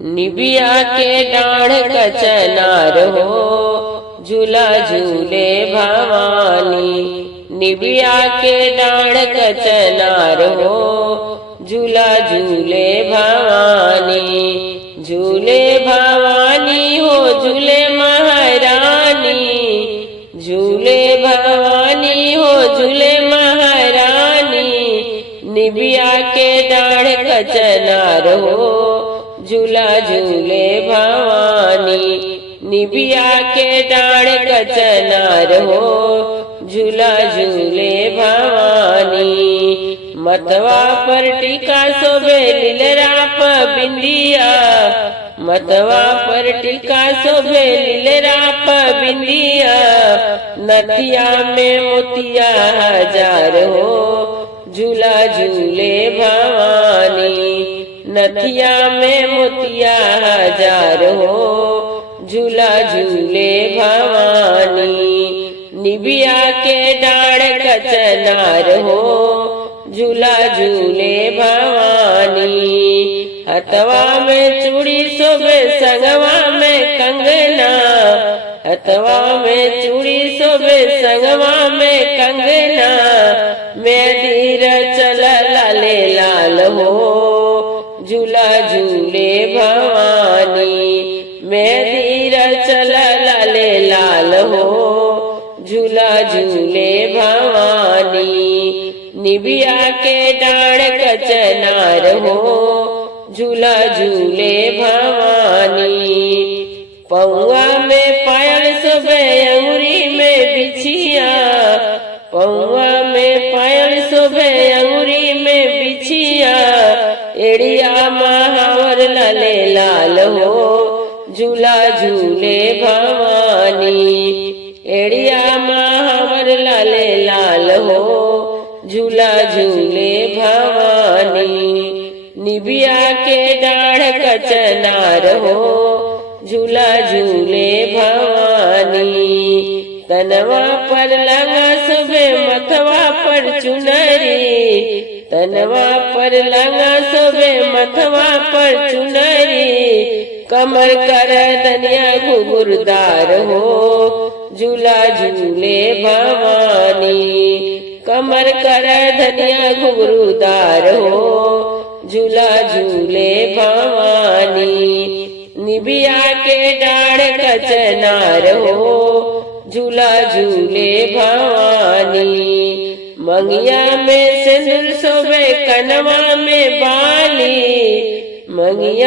निबिया के डाढ़ कचनार हो झूला झूले भवानी। निबिया के डाढ़ कचनार हो झूला झूले भवानी। झूले भवानी हो झूले महारानी। झूले भवानी हो झूले महारानी। निबिया के डाढ़ कचनार हो झूला झूले भवानी। निबिया के डाढ़ कचनार हो झूला झूले भवानी। मतवा पर टीका शोभे लीलराप बिंदिया। मतवा पर टीका शोभे लीलराप बिंदिया। नथिया में मोतिया हजार हो झूला झूले भवानी। नथिया में मोतिया हजार हो झूला झूले भवानी। निबिया के डाढ़ कचनार हो झूला झूले भवानी। हथवा में चूड़ी शोभे संगवा में कंगना। हथवा में चूड़ी शोभे संगवा में कंगना। मेहंदी रचल लाले लाल हो झूला झूले भवानी। मेहंदी रचल लाले लाल हो झूला झूले भवानी। निबिया के डाढ़ कचनार हो झूला झूले भवानी। पौआ में पायल शोभे अंगुरी में बिछिया। पौआ में पायल शोभे अंगुरी में बिछिया। एड़िया महावर लाले लाल हो झूला झूले भवानी। एड़िया महावर लाले लाल हो झूला झूले भवानी। निबिया के डाढ़ कचनार हो झूला झूले भवानी। तनवा पर लंगा शोभे मथवा पर चुनरी। तनवा पर लंगा शोभे मथवा पर चुनरी। कमर कर धनिया घुघुरदार हो झूला झूले भवानी। कमर कर धनिया घुघुरदार हो झूला झूले भवानी। निबिया के डाढ़ कचनार हो झूला झूले भवानी। मंगिया में सिंदूर शोभे कनवा में बाली। मंगिया